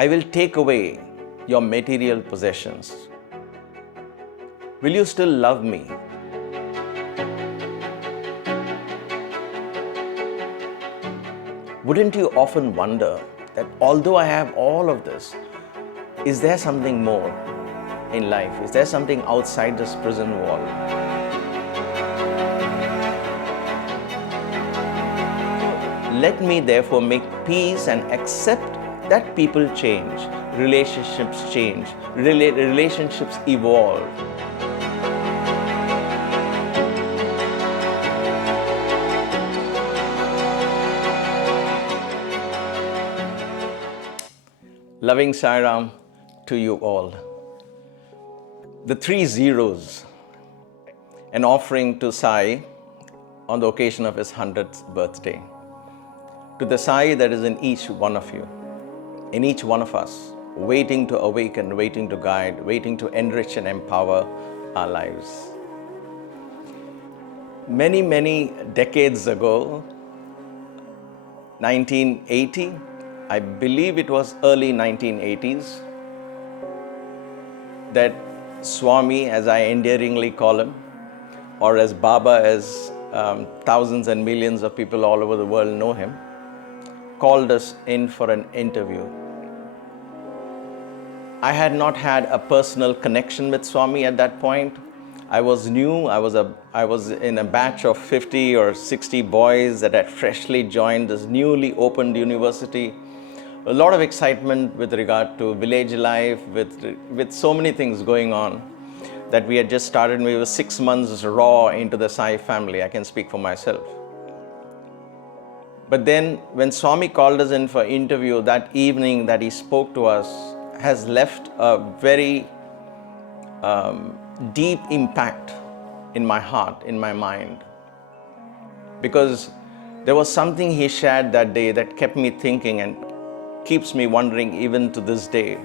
I will take away your material possessions. Will you still love me? Wouldn't you often wonder that although I have all of this, is there something more in life? Is there something outside this prison wall? Let me therefore make peace and accept that people change, relationships change, relationships evolve. Loving Sai Ram to you all. The 3 zeros, an offering to Sai on the occasion of his 100th birthday. To the Sai that is in each one of you, in each one of us, waiting to awaken, waiting to guide, waiting to enrich and empower our lives. Many, many decades ago, 1980, I believe it was early 1980s, that Swami, as I endearingly call him, or as Baba, as thousands and millions of people all over the world know him, called us in for an interview. I had not had a personal connection with Swami at that point. I was new. I was in a batch of 50 or 60 boys that had freshly joined this newly opened university. A lot of excitement with regard to village life, with so many things going on that we had just started. We were 6 months raw into the Sai family. I can speak for myself. But then when Swami called us in for interview, that evening that he spoke to us has left a very deep impact in my heart, in my mind. Because there was something he shared that day that kept me thinking and keeps me wondering even to this day.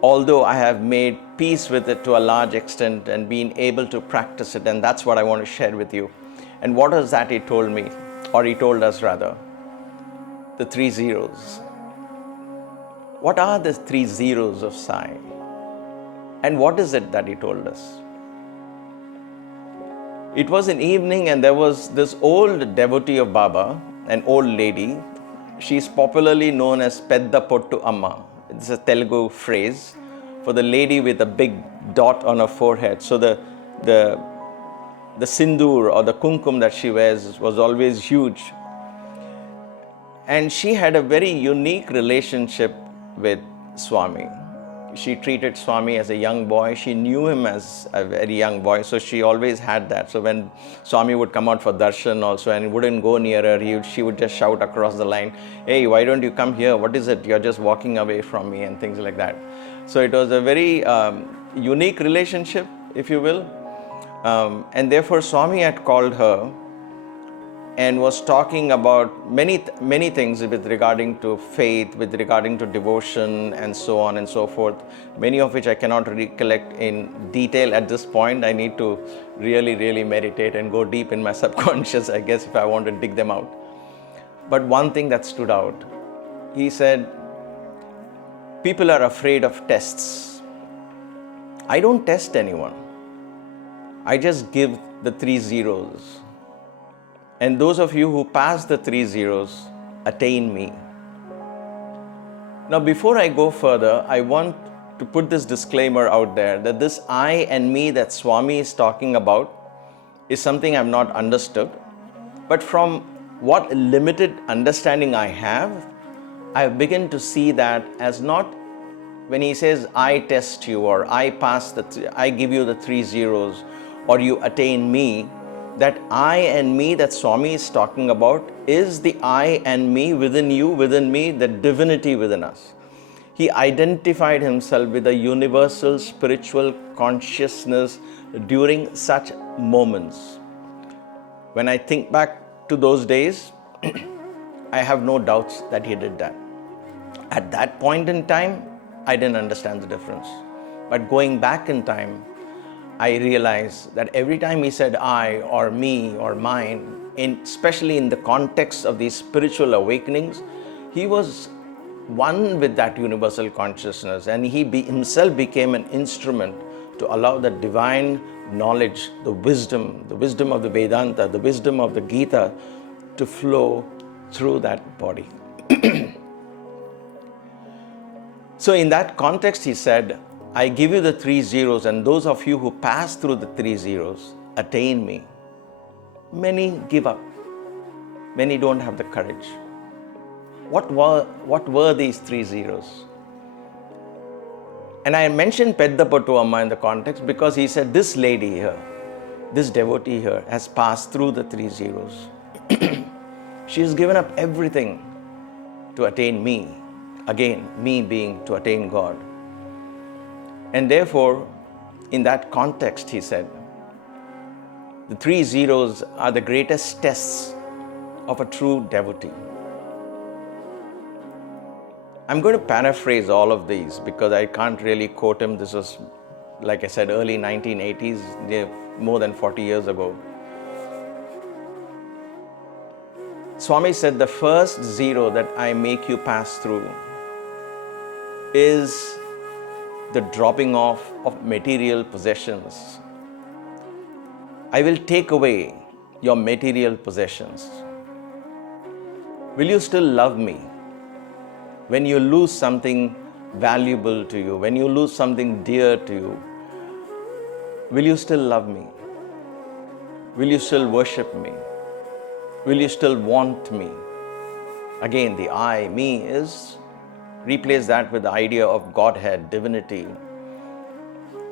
Although I have made peace with it to a large extent and been able to practice it, and that's what I want to share with you. And what is that he told me, or he told us rather? The 3 zeros. What are the 3 zeros of Sai? And what is it that he told us? It was an evening and there was this old devotee of Baba, an old lady. She's popularly known as Pedda Pottu Amma. It's a Telugu phrase for the lady with a big dot on her forehead. So the sindoor or the kumkum that she wears was always huge. And she had a very unique relationship with Swami. She treated Swami as a young boy. She knew him as a very young boy, so she always had that. So when Swami would come out for darshan also and wouldn't go near her, she would just shout across the line, "Hey, why don't you come here? What is it? You're just walking away from me," and things like that. So it was a very unique relationship, if you will. And therefore Swami had called her and was talking about many things with regarding to faith, with regarding to devotion, and so on and so forth, many of which I cannot recollect in detail at this point. I need to really meditate and go deep in my subconscious, I guess, if I want to dig them out. But one thing that stood out, he said, people are afraid of tests. I don't test anyone. I just give the 3 zeros. And those of you who pass the 3 zeros attain me. Now, before I go further, I want to put this disclaimer out there that this I and me that Swami is talking about is something I've not understood. But from what limited understanding I have, I've begun to see that as not when he says, I test you, or I give you the 3 zeros, or you attain me. That I and me that Swami is talking about is the I and me within you, within me, the divinity within us. He identified himself with a universal spiritual consciousness during such moments. When I think back to those days, I have no doubts that he did that. At that point in time, I didn't understand the difference. But going back in time, I realized that every time he said I or me or mine, especially in the context of these spiritual awakenings, he was one with that universal consciousness, and he himself became an instrument to allow the divine knowledge, the wisdom of the Vedanta, the wisdom of the Gita to flow through that body. So in that context, he said, I give you the 3 zeros, and those of you who pass through the 3 zeros attain me. Many give up. Many don't have the courage. What were these 3 zeros? And I mentioned Peddapattu Amma in the context because he said this lady here, this devotee here, has passed through the 3 zeros. She has given up everything to attain me. Again, me being to attain God. And therefore, in that context, he said, the 3 zeros are the greatest tests of a true devotee. I'm going to paraphrase all of these because I can't really quote him. This was, like I said, early 1980s, more than 40 years ago. Swami said, the first zero that I make you pass through is the dropping off of material possessions. I will take away your material possessions. Will you still love me? When you lose something valuable to you, when you lose something dear to you, will you still love me? Will you still worship me? Will you still want me? Again, the I, me is, replace that with the idea of Godhead, divinity,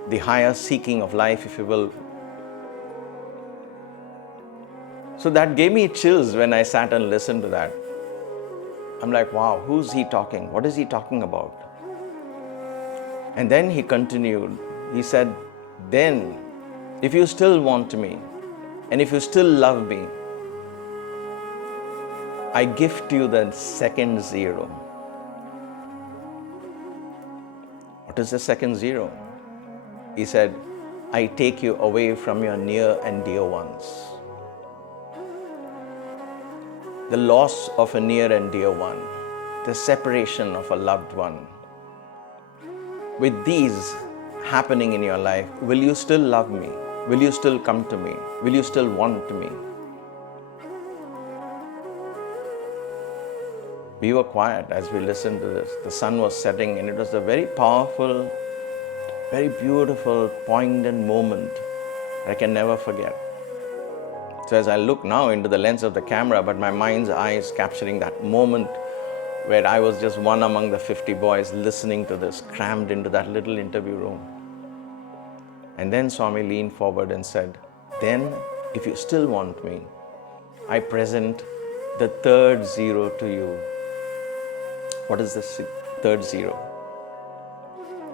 the higher seeking of life, if you will. So that gave me chills when I sat and listened to that. I'm like, wow, who's he talking? What is he talking about? And then he continued. He said, then, if you still want me, and if you still love me, I gift you the second zero. What is the second zero? He said, I take you away from your near and dear ones. The loss of a near and dear one, the separation of a loved one. With these happening in your life, will you still love me? Will you still come to me? Will you still want me? We were quiet as we listened to this. The sun was setting, and it was a very powerful, very beautiful, poignant moment I can never forget. So as I look now into the lens of the camera, but my mind's eye is capturing that moment where I was just one among the 50 boys listening to this, crammed into that little interview room. And then Swami leaned forward and said, then, if you still want me, I present the third zero to you. What is the third zero?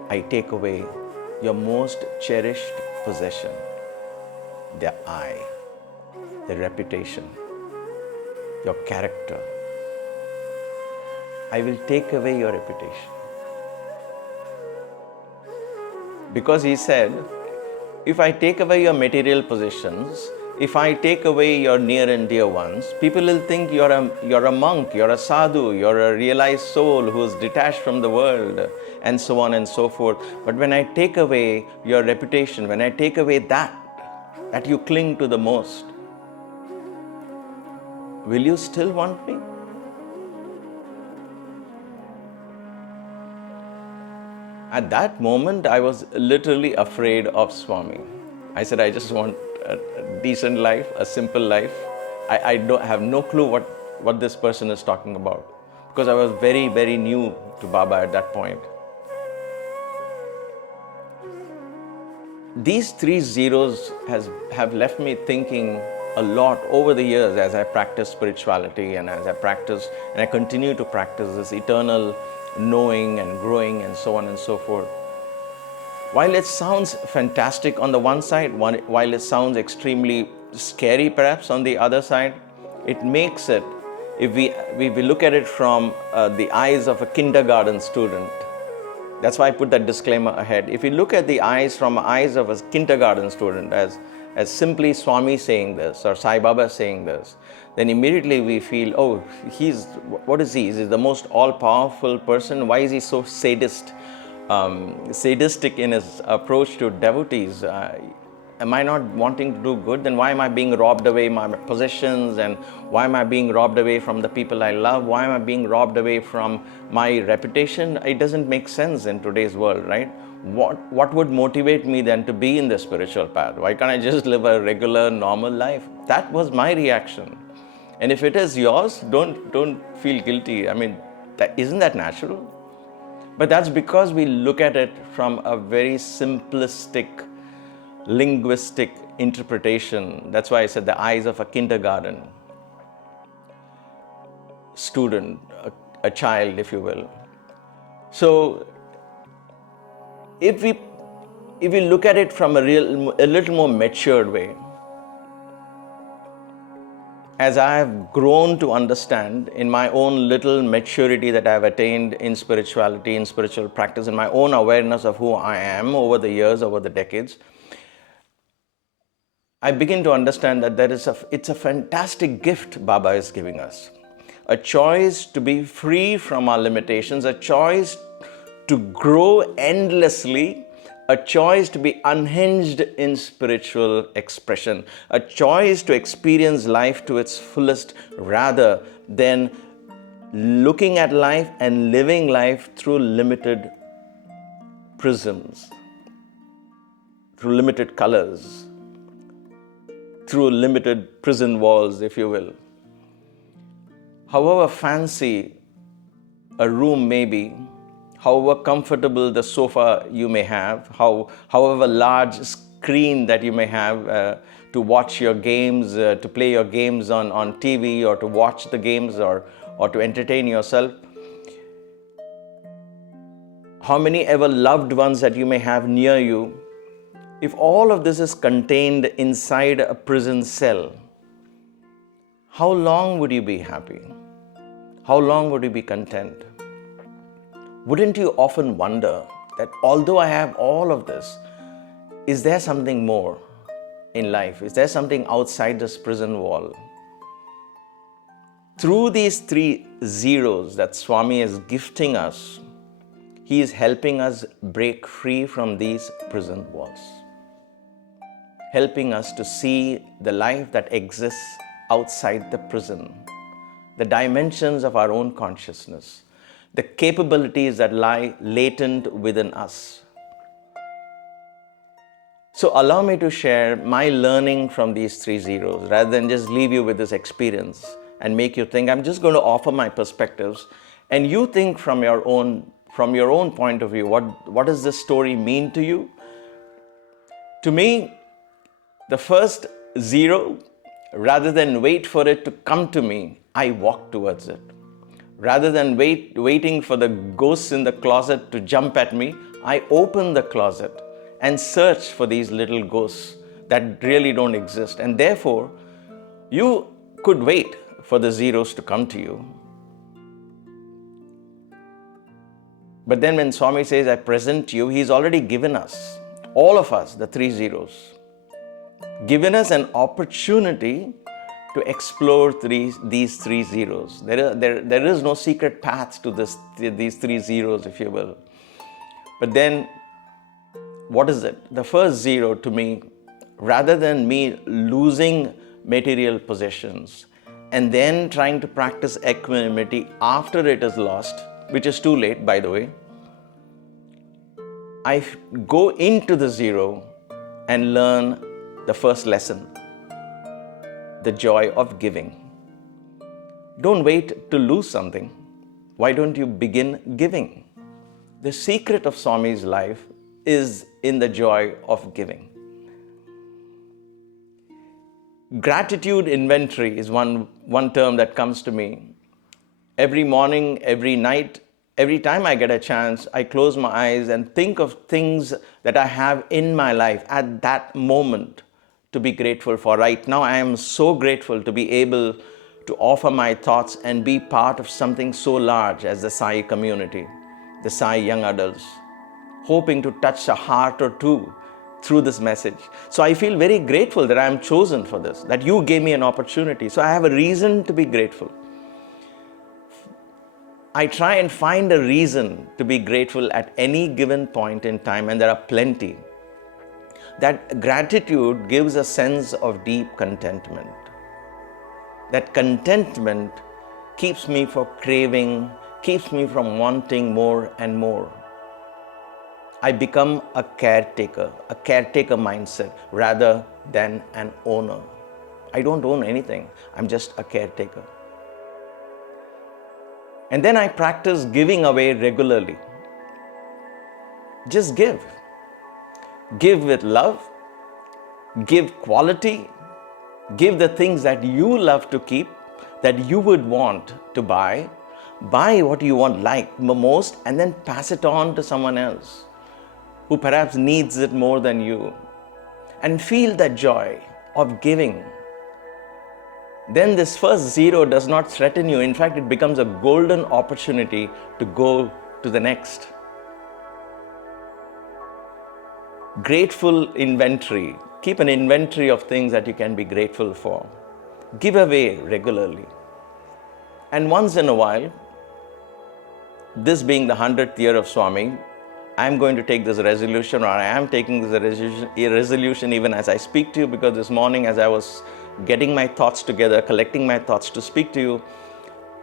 I take away your most cherished possession, the I, the reputation, your character. I will take away your reputation. Because he said, if I take away your material possessions, if I take away your near and dear ones, people will think you're a monk, you're a sadhu, you're a realized soul who's detached from the world, and so on and so forth. But when I take away your reputation, when I take away that you cling to the most, will you still want me? At that moment, I was literally afraid of Swami. I said, I just want a decent life, a simple life. I have no clue what this person is talking about, because I was very, very new to Baba at that point. These 3 zeros have left me thinking a lot over the years as I practice spirituality and as I practice and I continue to practice this eternal knowing and growing and so on and so forth. While it sounds fantastic on the one side, while it sounds extremely scary perhaps on the other side, it makes it, if we look at it from the eyes of a kindergarten student, that's why I put that disclaimer ahead. If you look at the eyes from eyes of a kindergarten student, as simply Swami saying this or Sai Baba saying this, then immediately we feel, oh, what is he? Is he the most all-powerful person? Why is he so sadistic in his approach to devotees? Am I not wanting to do good? Then why am I being robbed away my possessions? And why am I being robbed away from the people I love? Why am I being robbed away from my reputation? It doesn't make sense in today's world, right? What would motivate me then to be in the spiritual path? Why can't I just live a regular, normal life? That was my reaction. And if it is yours, don't feel guilty. I mean, isn't that natural? But that's because we look at it from a very simplistic, linguistic interpretation. That's why I said the eyes of a kindergarten student, a child, if you will. So if we look at it from a little more matured way, as I have grown to understand in my own little maturity that I have attained in spirituality, in spiritual practice, in my own awareness of who I am over the years, over the decades, I begin to understand that it's a fantastic gift Baba is giving us. A choice to be free from our limitations, a choice to grow endlessly, a choice to be unhinged in spiritual expression, a choice to experience life to its fullest rather than looking at life and living life through limited prisms, through limited colors, through limited prison walls, if you will. However fancy a room may be, however comfortable the sofa you may have, however large screen that you may have to watch your games, to play your games on TV, or to watch the games, or to entertain yourself, how many ever loved ones that you may have near you, if all of this is contained inside a prison cell, how long would you be happy? How long would you be content? Wouldn't you often wonder that although I have all of this, is there something more in life? Is there something outside this prison wall? Through these 3 zeros that Swami is gifting us, he is helping us break free from these prison walls, helping us to see the life that exists outside the prison, the dimensions of our own consciousness, the capabilities that lie latent within us. So allow me to share my learning from these 3 zeros rather than just leave you with this experience and make you think. I'm just going to offer my perspectives and you think from your own point of view, what does this story mean to you? To me, the first 0, rather than wait for it to come to me, I walk towards it. Rather than waiting for the ghosts in the closet to jump at me, I open the closet and search for these little ghosts that really don't exist. And therefore, you could wait for the zeros to come to you. But then when Swami says, I present you, he's already given us, all of us, the 3 zeros. Given us an opportunity to explore these 3 zeros. There is no secret path to these 3 zeros, if you will. But then, what is it? The first 0 to me, rather than me losing material possessions and then trying to practice equanimity after it is lost, which is too late, by the way, I go into the 0 and learn the first lesson, the joy of giving. Don't wait to lose something. Why don't you begin giving? The secret of Swami's life is in the joy of giving. Gratitude inventory is one term that comes to me. Every morning, every night, every time I get a chance, I close my eyes and think of things that I have in my life at that moment to be grateful for. Right now, I am so grateful to be able to offer my thoughts and be part of something so large as the Sai community, the Sai Young Adults, hoping to touch a heart or two through this message. So I feel very grateful that I am chosen for this, that you gave me an opportunity. So I have a reason to be grateful. I try and find a reason to be grateful at any given point in time, and there are plenty. That gratitude gives a sense of deep contentment. That contentment keeps me from craving, keeps me from wanting more and more. I become a caretaker mindset rather than an owner. I don't own anything, I'm just a caretaker. And then I practice giving away regularly. Just give. Give with love, give quality, give the things that you love to keep, that you would want to buy what you want like most, and then pass it on to someone else who perhaps needs it more than you. And feel the joy of giving. Then this first zero does not threaten you. In fact, it becomes a golden opportunity to go to the next. Grateful inventory. Keep an inventory of things that you can be grateful for. Give away regularly. And once in a while, this being the 100th year of Swami, I am going to take this resolution, or I am taking this resolution even as I speak to you, because this morning as I was getting my thoughts together, collecting my thoughts to speak to you,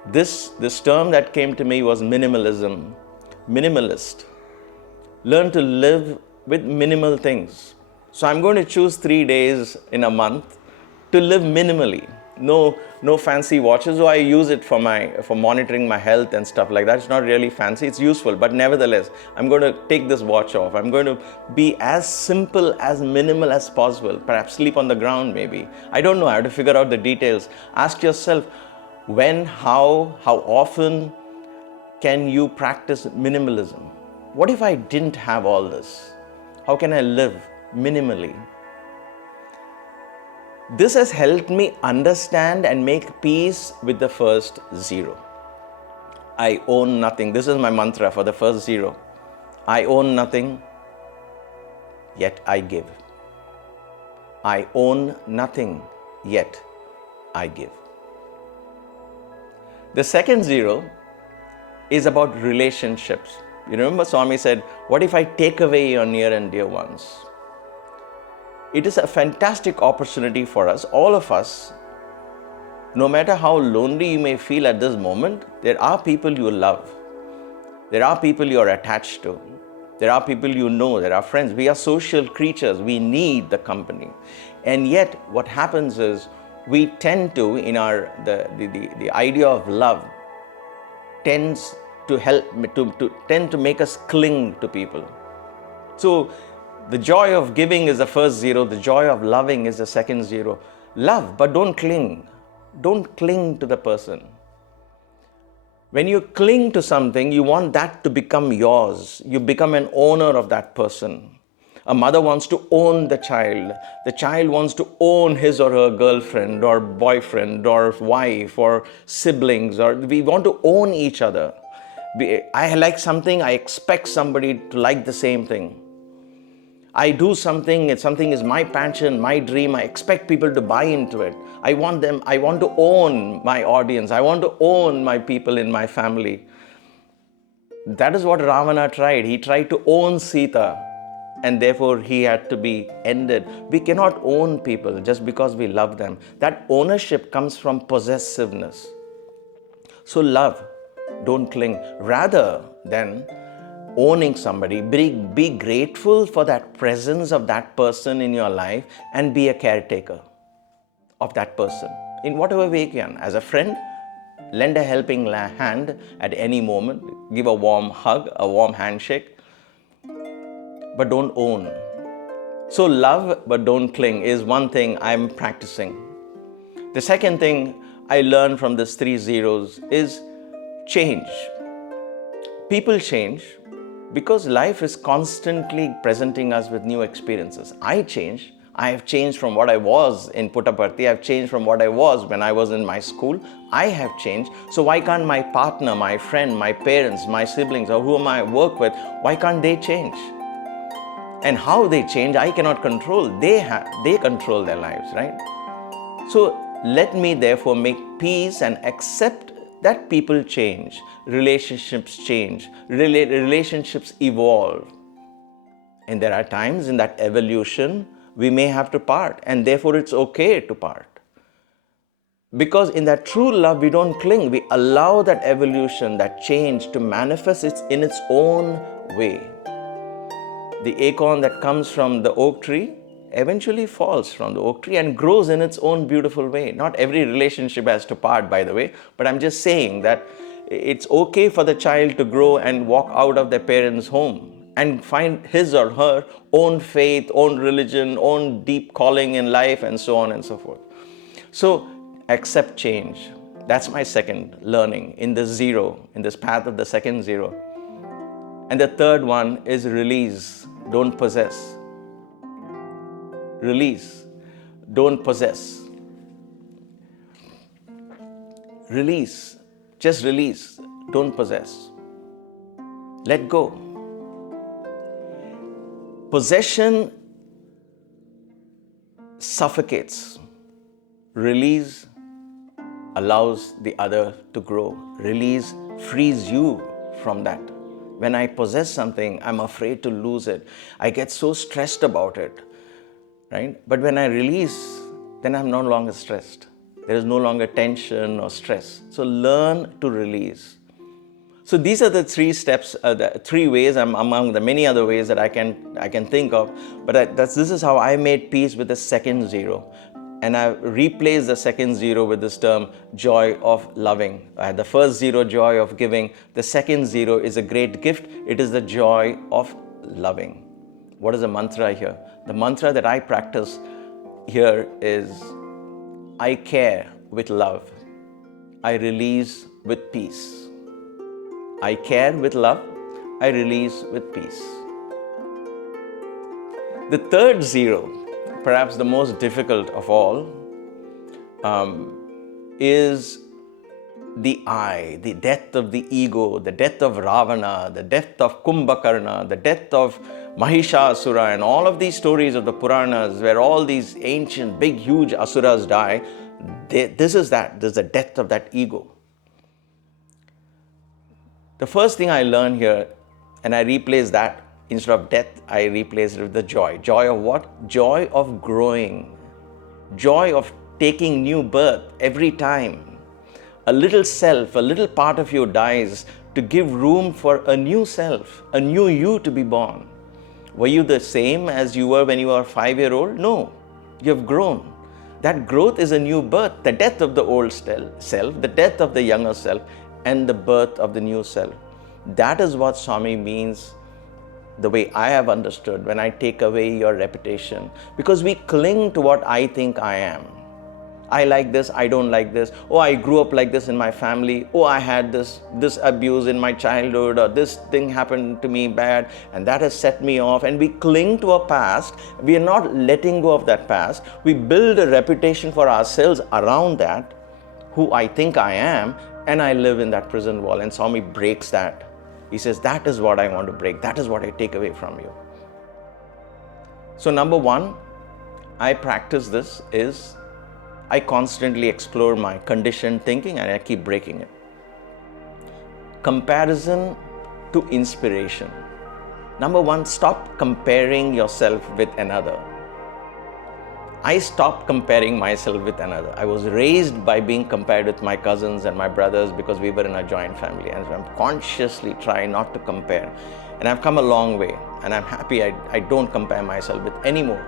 this term that came to me was minimalism. Minimalist. Learn to live with minimal things. So I'm going to choose 3 days in a month to live minimally. No fancy watches, so I use it for monitoring my health and stuff like that. It's not really fancy, it's useful, but nevertheless, I'm going to take this watch off. I'm going to be as simple, as minimal as possible. Perhaps sleep on the ground maybe. I don't know, I have to figure out the details. Ask yourself, when, how often can you practice minimalism? What if I didn't have all this? How can I live minimally? This has helped me understand and make peace with the first zero. I own nothing. This is my mantra for the first zero. I own nothing, yet I give. I own nothing, yet I give. The second zero is about relationships. You remember Swami said, what if I take away your near and dear ones? It is a fantastic opportunity for us, all of us. No matter how lonely you may feel at this moment, there are people you love. There are people you are attached to. There are people you know, there are friends. We are social creatures. We need the company. And yet what happens is we tend to, in our the idea of love, tends to make us cling to people. So the joy of giving is the first zero. The joy of loving is the second zero. Love, but don't cling. Don't cling to the person. When you cling to something, you want that to become yours. You become an owner of that person. A mother wants to own the child. The child wants to own his or her girlfriend or boyfriend or wife or siblings, or we want to own each other. I like something, I expect somebody to like the same thing. I do something, something is my passion, my dream, I expect people to buy into it. I want to own my audience, I want to own my people in my family. That is what Ravana tried. He tried to own Sita, and therefore he had to be ended. We cannot own people just because we love them. That ownership comes from possessiveness. So love, don't cling. Rather than owning somebody, be grateful for that presence of that person in your life and be a caretaker of that person in whatever way you can. As a friend, lend a helping hand at any moment, give a warm hug, a warm handshake, but don't own. So love but don't cling is one thing I'm practicing. The second thing I learned from these 3 zeros is change. People change because life is constantly presenting us with new experiences. I change. I have changed from what I was in Puttaparthi. I have changed from what I was when I was in my school. I have changed. So why can't my partner, my friend, my parents, my siblings, or whom I work with, why can't they change? And how they change, I cannot control. They control their lives, right? So let me therefore make peace and accept that people change, relationships change, relationships evolve. And there are times in that evolution we may have to part, and therefore it's okay to part. Because in that true love, we don't cling. We allow that evolution, that change to manifest in its own way. The acorn that comes from the oak tree eventually falls from the oak tree and grows in its own beautiful way. Not every relationship has to part, by the way, but I'm just saying that it's okay for the child to grow and walk out of their parents' home and find his or her own faith, own religion, own deep calling in life, and so on and so forth. So accept change. That's my second learning in this zero, in this path of the second zero. And the third one is release, don't possess. Release, don't possess. Release, just release, don't possess. Let go. Possession suffocates. Release allows the other to grow. Release frees you from that. When I possess something, I'm afraid to lose it. I get so stressed about it, right? But when I release, then I'm no longer stressed. There is no longer tension or stress. So learn to release. So these are the three steps, the three ways, among the many other ways that I can think of. But this is how I made peace with the second zero. And I replaced the second zero with this term, joy of loving. I had the first zero, joy of giving. The second zero is a great gift. It is the joy of loving. What is the mantra here? The mantra that I practice here is, I care with love. I release with peace. I care with love. I release with peace. The third zero, perhaps the most difficult of all, is the I, the death of the ego, the death of Ravana, the death of Kumbhakarna, the death of Mahishasura, and all of these stories of the Puranas where all these ancient, big, huge asuras die. This is the death of that ego. The first thing I learned here, and I replaced that, instead of death, I replaced it with the joy. Joy of what? Joy of growing. Joy of taking new birth every time. A little self, a little part of you dies to give room for a new self, a new you to be born. Were you the same as you were when you were 5-year-old? No, you have grown. That growth is a new birth, the death of the old self, the death of the younger self, and the birth of the new self. That is what Swami means, the way I have understood, when I take away your reputation. Because we cling to what I think I am. I like this, I don't like this. Oh, I grew up like this in my family. Oh, I had this abuse in my childhood, or this thing happened to me bad, and that has set me off. And we cling to a past. We are not letting go of that past. We build a reputation for ourselves around that, who I think I am, and I live in that prison wall. And Swami breaks that. He says, that is what I want to break. That is what I take away from you. So number one, I practice this is, I constantly explore my conditioned thinking and I keep breaking it. Comparison to inspiration. Number one, stop comparing yourself with another. I stopped comparing myself with another. I was raised by being compared with my cousins and my brothers because we were in a joint family, and I'm consciously trying not to compare. And I've come a long way, and I'm happy I don't compare myself with anymore.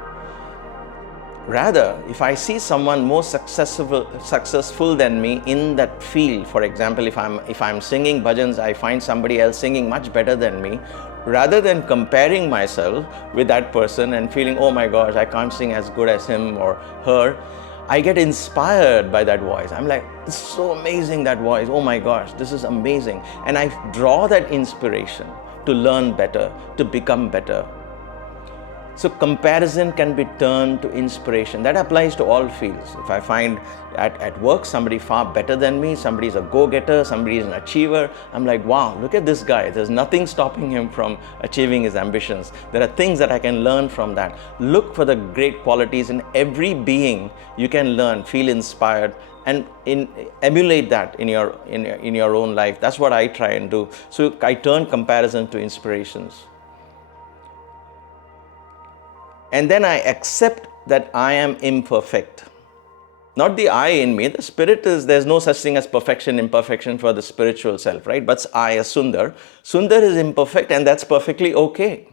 Rather, if I see someone more successful than me in that field, for example, if I'm singing bhajans, I find somebody else singing much better than me, rather than comparing myself with that person and feeling, oh my gosh, I can't sing as good as him or her, I get inspired by that voice. I'm like, it's so amazing, that voice. Oh my gosh, this is amazing. And I draw that inspiration to learn better, to become better. So comparison can be turned to inspiration. That applies to all fields. If I find at work somebody far better than me, somebody is a go-getter, somebody is an achiever, I'm like, wow, look at this guy. There's nothing stopping him from achieving his ambitions. There are things that I can learn from that. Look for the great qualities in every being. You can learn, feel inspired, and emulate that in your own life. That's what I try and do. So I turn comparison to inspirations. And then I accept that I am imperfect. Not the I in me. The spirit is, there's no such thing as perfection, imperfection for the spiritual self, right? But I, as Sunder. Sunder is imperfect, and that's perfectly okay.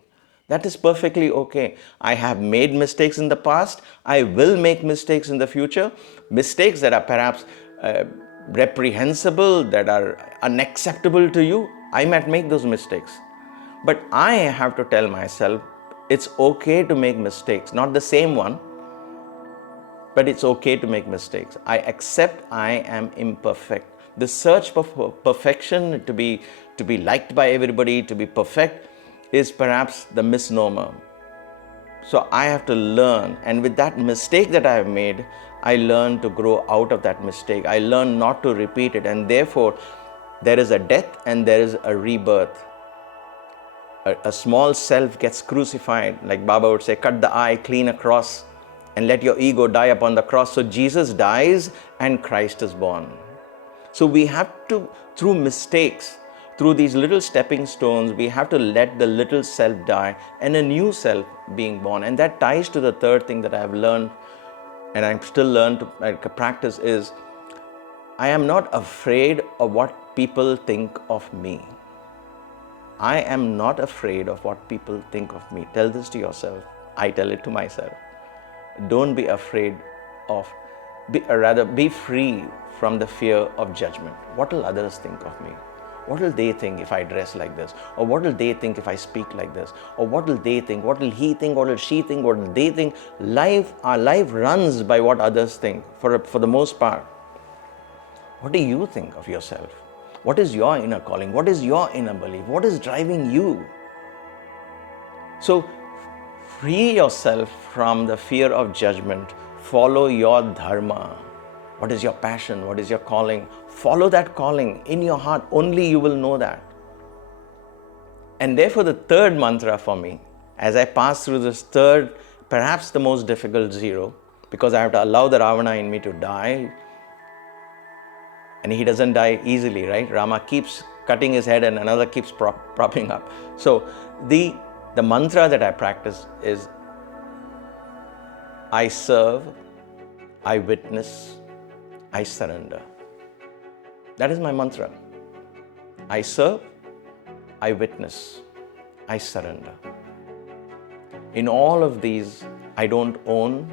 That is perfectly okay. I have made mistakes in the past. I will make mistakes in the future. Mistakes that are perhaps reprehensible, that are unacceptable to you. I might make those mistakes. But I have to tell myself, it's okay to make mistakes, not the same one, but it's okay to make mistakes. I accept I am imperfect. The search for perfection, to be liked by everybody, to be perfect, is perhaps the misnomer. So I have to learn, and with that mistake that I have made, I learn to grow out of that mistake. I learn not to repeat it, and therefore there is a death and there is a rebirth. A small self gets crucified, like Baba would say, cut the eye, clean a cross, and let your ego die upon the cross. So Jesus dies and Christ is born. So we have to, through mistakes, through these little stepping stones, we have to let the little self die and a new self being born. And that ties to the third thing that I have learned, and I'm still learning to practice, is I am not afraid of what people think of me. I am not afraid of what people think of me. Tell this to yourself. I tell it to myself. Don't be afraid of, rather be free from the fear of judgment. What will others think of me? What will they think if I dress like this? Or what will they think if I speak like this? Or what will they think? What will he think? What will she think? What will they think? Our life runs by what others think for the most part. What do you think of yourself? What is your inner calling? What is your inner belief? What is driving you? So free yourself from the fear of judgment. Follow your dharma. What is your passion? What is your calling? Follow that calling in your heart. Only you will know that. And therefore the third mantra for me, as I pass through this third, perhaps the most difficult zero, because I have to allow the Ravana in me to die. And he doesn't die easily, right? Rama keeps cutting his head and another keeps propping up. So the mantra that I practice is, I serve, I witness, I surrender. That is my mantra. I serve, I witness, I surrender. In all of these, I don't own.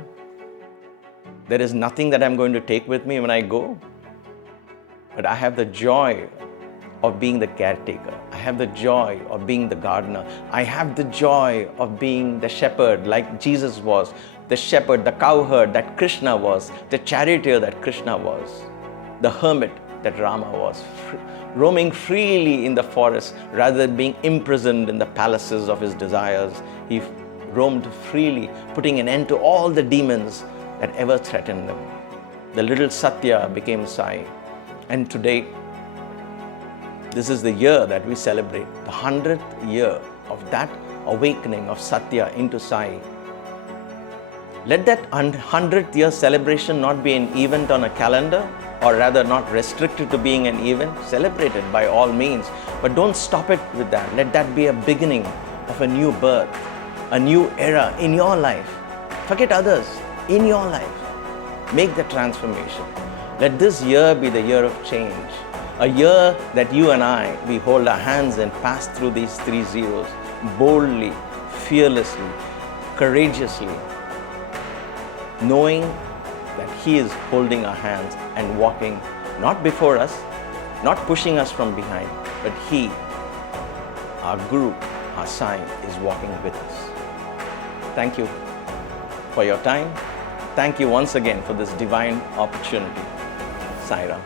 There is nothing that I'm going to take with me when I go. But I have the joy of being the caretaker. I have the joy of being the gardener. I have the joy of being the shepherd like Jesus was, the shepherd, the cowherd that Krishna was, the charioteer that Krishna was, the hermit that Rama was, roaming freely in the forest rather than being imprisoned in the palaces of his desires. He roamed freely, putting an end to all the demons that ever threatened him. The little Sathya became Sai. And today, this is the year that we celebrate, the 100th year of that awakening of Sathya into Sai. Let that 100th year celebration not be an event on a calendar, or rather not restricted to being an event. Celebrate it by all means, but don't stop it with that. Let that be a beginning of a new birth, a new era in your life. Forget others, in your life. Make the transformation. Let this year be the year of change. A year that you and I, we hold our hands and pass through these 3 zeros, boldly, fearlessly, courageously, knowing that He is holding our hands and walking not before us, not pushing us from behind, but He, our Guru, our Sai, is walking with us. Thank you for your time. Thank you once again for this divine opportunity. Sai Ram.